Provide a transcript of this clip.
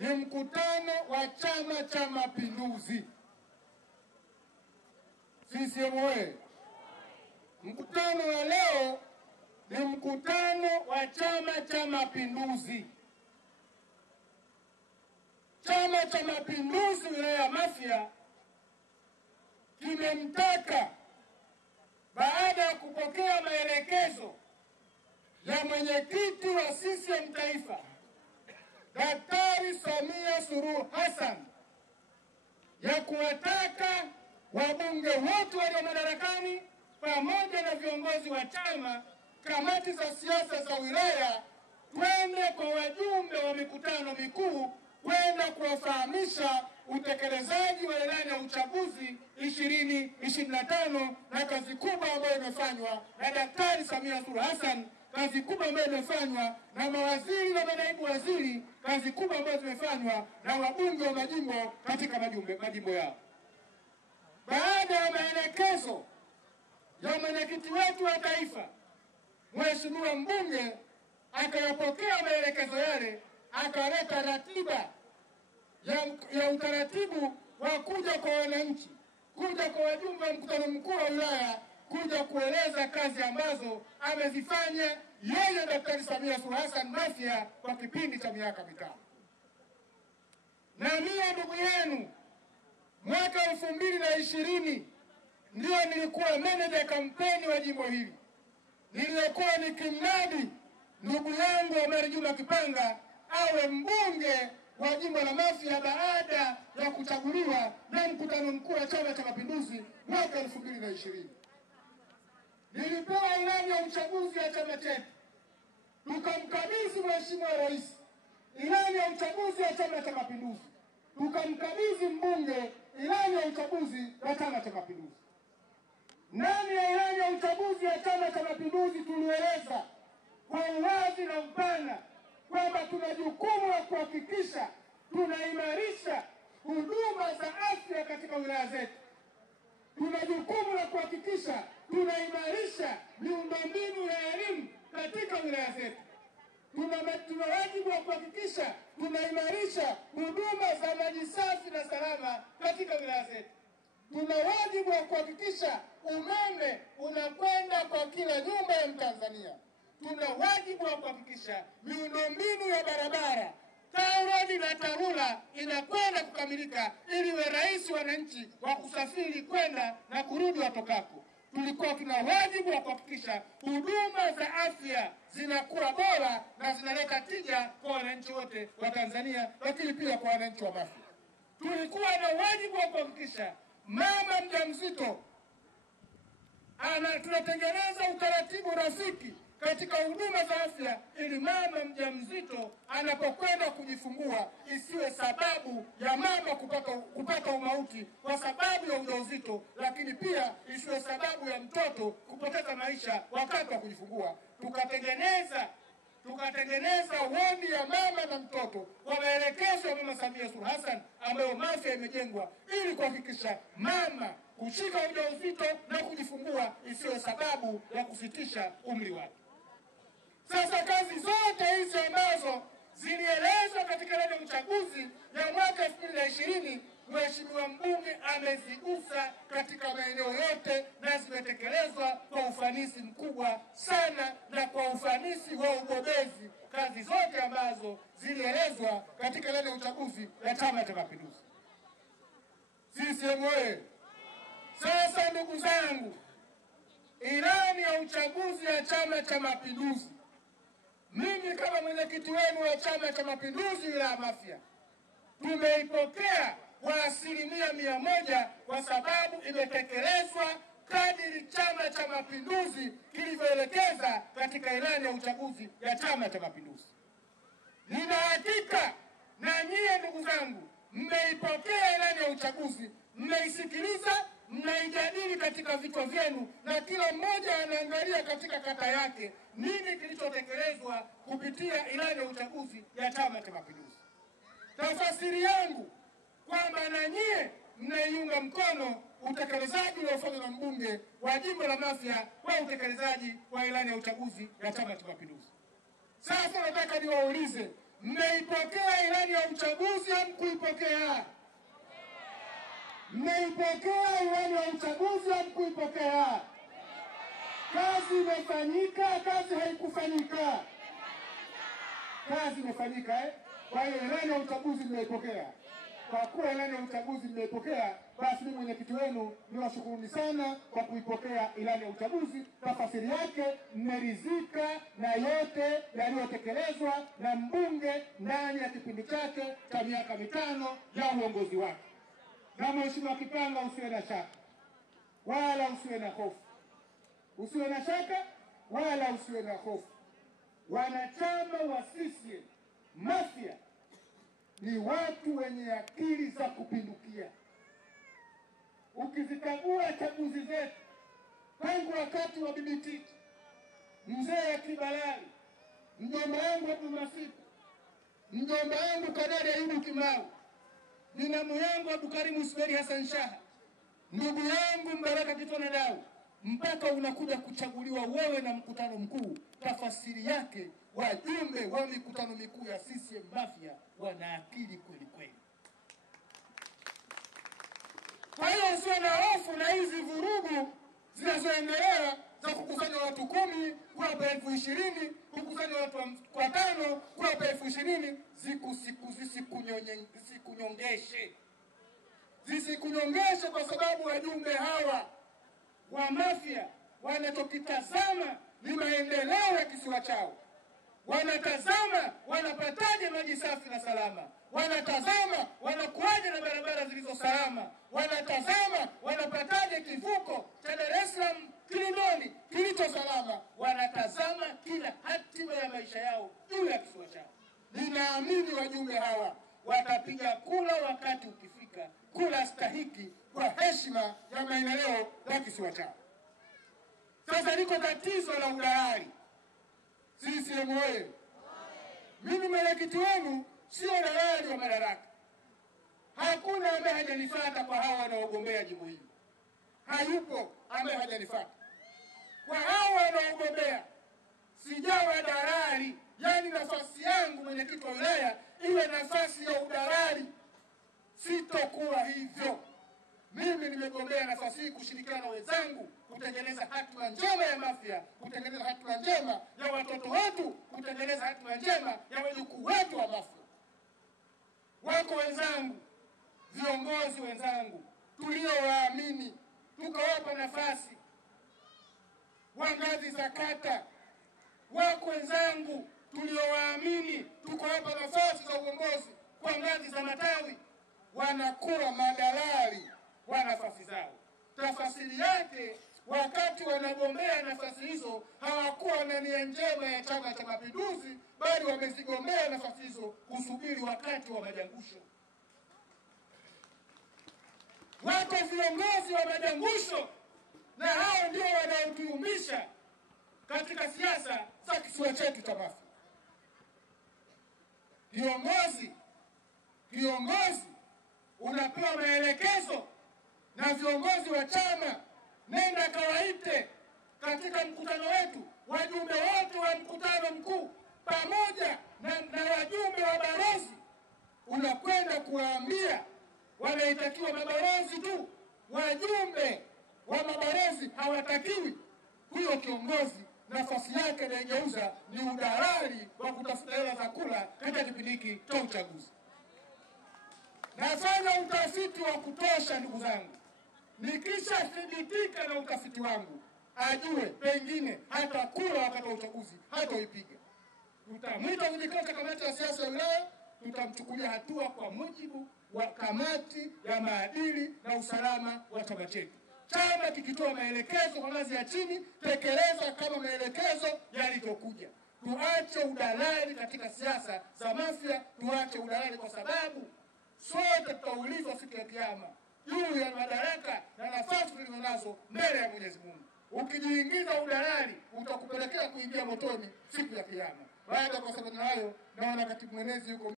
ni mkutano wa Chama cha Mapinduzi. CCM oyee! Mkutano wa leo ni mkutano wa Chama cha Mapinduzi. Chama cha Mapinduzi wilaya ya Mafia kimemtaka, baada ya kupokea maelekezo ya mwenyekiti wa CCM Taifa Daktari Samia Suluhu Hassan ya kuwataka wabunge wote walio madarakani pamoja na viongozi wa chama, kamati za siasa za wilaya, twende kwa wajumbe wa mikutano mikuu kwenda kuwafahamisha utekelezaji wa ilani ya uchaguzi 2025 na kazi kubwa ambayo imefanywa na Daktari Samia Suluhu Hassan, kazi kubwa ambayo imefanywa na mawaziri na manaibu waziri, kazi kubwa ambayo zimefanywa na wabunge wa majimbo katika majimbo yao. Baada ya maelekezo ya mwenyekiti wetu wa taifa, Mheshimiwa mbunge akayapokea maelekezo yale, akaleta ratiba ya utaratibu wa kuja kwa wananchi, kuja kwa wajumbe wa mkutano mkuu wa wilaya, kuja kueleza kazi ambazo amezifanya yeye Daktari Samia Suluhu Hassan Mafia kwa kipindi cha miaka mitano. Na mimi ndugu yenu, mwaka 2020 ndio nilikuwa meneja kampeni wa jimbo hili, nilikuwa nikimnadi ndugu yangu Omar Juma Kipanga awe mbunge wa jimbo la Mafia baada ya kuchaguliwa na mkutano mkuu wa Chama cha Mapinduzi mwaka 2020. Nilipewa ilani ya uchaguzi ya chama chetu, tukamkabidhi Mheshimiwa Rais ilani ya uchaguzi ya Chama cha Mapinduzi, tukamkabidhi mbunge ilani ya uchaguzi ya Chama cha Mapinduzi. Ndani ya ilani ya uchaguzi ya Chama cha Mapinduzi tulieleza kwa uwazi na upana kwamba tuna jukumu la kuhakikisha tunaimarisha huduma za afya katika wilaya zetu. Tuna jukumu la kuhakikisha tunaimarisha miundombinu ya elimu katika wilaya zetu. Tuna wajibu wa kuhakikisha tunaimarisha huduma za maji safi na salama katika wilaya zetu. Tuna wajibu wa kuhakikisha umeme unakwenda kwa kila nyumba ya Mtanzania. Tuna wajibu wa kuhakikisha miundombinu ya barabara, TARURA na TARURA inakwenda kukamilika ili we rahisi wananchi wa kusafiri kwenda na kurudi watokako. Tulikuwa tuna wajibu wa kuhakikisha huduma za afya zinakuwa bora na zinaleta tija kwa wananchi wote wa Tanzania, lakini pia kwa wananchi wa Mafia. Tulikuwa na wajibu wa kuhakikisha mama mjamzito tunatengeneza utaratibu rafiki katika huduma za afya ili mama mjamzito anapokwenda kujifungua isiwe sababu ya mama kupata umauti kwa sababu ya ujauzito, lakini pia isiwe sababu ya mtoto kupoteza maisha wakati wa kujifungua. Tukatengeneza wodi ya mama na mtoto kwa maelekezo ya Mama Samia Suluhu Hassan ambayo Mafia imejengwa ili kuhakikisha mama kushika ujauzito na kujifungua isiwe sababu ya kusitisha umri wake. Sasa kazi zote hizi ambazo zilielezwa katika ilani ya uchaguzi ya mwaka 2020, Mheshimiwa mbunge amezigusa katika maeneo yote na zimetekelezwa kwa ufanisi mkubwa sana na kwa ufanisi wa ubobezi, kazi zote ambazo zilielezwa katika ilani ya uchaguzi ya Chama cha Mapinduzi. CCM oyee! Sasa ndugu zangu, ilani ya uchaguzi ya Chama cha Mapinduzi, mimi kama mwenyekiti wenu wa Chama cha Mapinduzi wilaya ya Mafia tumeipokea kwa 100% kwa sababu imetekelezwa kadiri Chama cha Mapinduzi kilivyoelekeza katika ilani ya uchaguzi ya Chama cha Mapinduzi. Nina hakika na nyie ndugu zangu mmeipokea ilani ya uchaguzi, mmeisikiliza, mnaijadili katika vichwa vyenu na kila mmoja anaangalia katika kata yake nini kilichotekelezwa kupitia ilani ya uchaguzi ya Chama cha Mapinduzi. Tafasiri yangu kwamba na nyie mnaiunga mkono utekelezaji uliofanywa na mbunge wa jimbo la Mafia kwa utekelezaji wa ilani ya uchaguzi ya Chama cha Mapinduzi. Sasa nataka niwaulize, mmeipokea ilani ya ya uchaguzi hamkuipokea? Mmeipokea ilani ya uchaguzi hamkuipokea? Kazi imefanyika, kazi haikufanyika? Kazi imefanyika Kwa hiyo ilani ya uchaguzi mmeipokea. Kwa kuwa ilani ya uchaguzi mmeipokea, basi mimi mwenyekiti wenu niwashukuruni sana kwa kuipokea ilani ya uchaguzi. Tafsiri yake mmeridhika na yote yaliyotekelezwa na mbunge ndani ya kipindi chake cha miaka 5 ya uongozi wake. Na Mheshimiwa Kipanga, usiwe na shaka wala usiwe na hofu. Usiwe na shaka wala usiwe na hofu. Wanachama wa CCM Mafia ni watu wenye akili za kupindukia. Ukizikagua chaguzi zetu tangu wakati wa Bibi Titi, mzee Kibalali, mjomba yangu Abdul Masiku, mjomba yangu Kadari Ayubu Kimau, binamu yangu Abdulkarim Ismail Hassan Shaha, ndugu yangu Mbaraka Kitwana Dau, mpaka unakuja kuchaguliwa wewe na mkutano mkuu. Tafasiri yake wajumbe wa mikutano mikuu ya CCM Mafia wana akili kweli kweli. Kwa hiyo usiwe na hofu na hizi vurugu zinazoendelea za kukusanya watu 10 kuwapa 20,000, kukusanya watu 5 kuwapa 20,000. Zisikunyongeshe, kwa sababu wajumbe hawa wa Mafia wanachokitazama ni maendeleo ya kisiwa chao. Wanatazama wanapataje maji safi na salama, wanatazama wanakuaje na barabara zilizo salama, wanatazama wanapataje kivuko cha Dar es Salaam Kinondoni kilicho salama, wanatazama kila hatima ya maisha yao juu ya kisiwa chao. Ninaamini wajumbe hawa watapiga kula wakati ukifika, kula stahiki kwa heshima ya maendeleo ya kisiwa chao. Sasa liko tatizo la udalali. CCM oye! Mimi mwenyekiti wenu sio dalali wa madaraka. Hakuna ambaye hajanifuata kwa hawa wanaogombea jimbo hili. Hayupo ambaye hajanifuata. Kwa hawa wanaogombea sijawa dalali, yani nafasi yangu mwenyekiti wa wilaya iwe nafasi ya udalali. Sitokuwa hivyo. Mimi nimegombea nafasi hii kushirikiana na wenzangu kutengeneza hatima njema ya Mafia, kutengeneza hatima njema ya watoto wetu, kutengeneza hatima njema ya wajukuu wetu wa Mafia. Wako wenzangu, viongozi wenzangu tuliowaamini, tukawapa nafasi wa ngazi za kata. Wako wenzangu tuliowaamini, tukawapa nafasi za uongozi kwa ngazi za matawi. Wanakuwa madalali wa nafasi zao. Tafasiri yake, wakati wanagombea nafasi hizo hawakuwa na nia njema ya Chama cha Mapinduzi, bali wamezigombea nafasi hizo kusubiri wakati wa majangusho. Wako viongozi wa majangusho, na hao ndio wanaotuumisha katika siasa za kisiwa chetu cha Mafia. Kiongozi unapewa maelekezo na viongozi wa chama, nenda kawaite katika mkutano wetu wajumbe wote wa mkutano mkuu pamoja na wajumbe wa balozi. Unakwenda kuwaambia wanaitakiwa mabalozi tu, wajumbe wa mabalozi hawatakiwi. Huyo kiongozi nafasi yake anaigeuza ni udalali wa kutafuta hela za kula katika kipindi hiki cha uchaguzi. Nafanya utafiti wa kutosha ndugu zangu. Nikisha thibitika na utafiti wangu, ajue pengine hata kula wakati wa uchaguzi hatoipiga. Tutamwita vikao cha kamati ya siasa ya wilaya, tutamchukulia hatua kwa mujibu wa kamati ya maadili na usalama wa chama chetu. Chama kikitoa maelekezo kwa ngazi ya chini, tekeleza kama maelekezo yalivyokuja. Tuache udalali katika siasa za Mafia, tuache udalali, kwa sababu sote tutaulizwa siku ya Kiyama juu ya madaraka na nafasi tulizonazo mbele ya Mwenyezi Mungu. Ukijiingiza udalali utakupelekea kuingia motoni siku ya Kiyama. Baada ya kusema hayo, naona katibu mwenezi yuko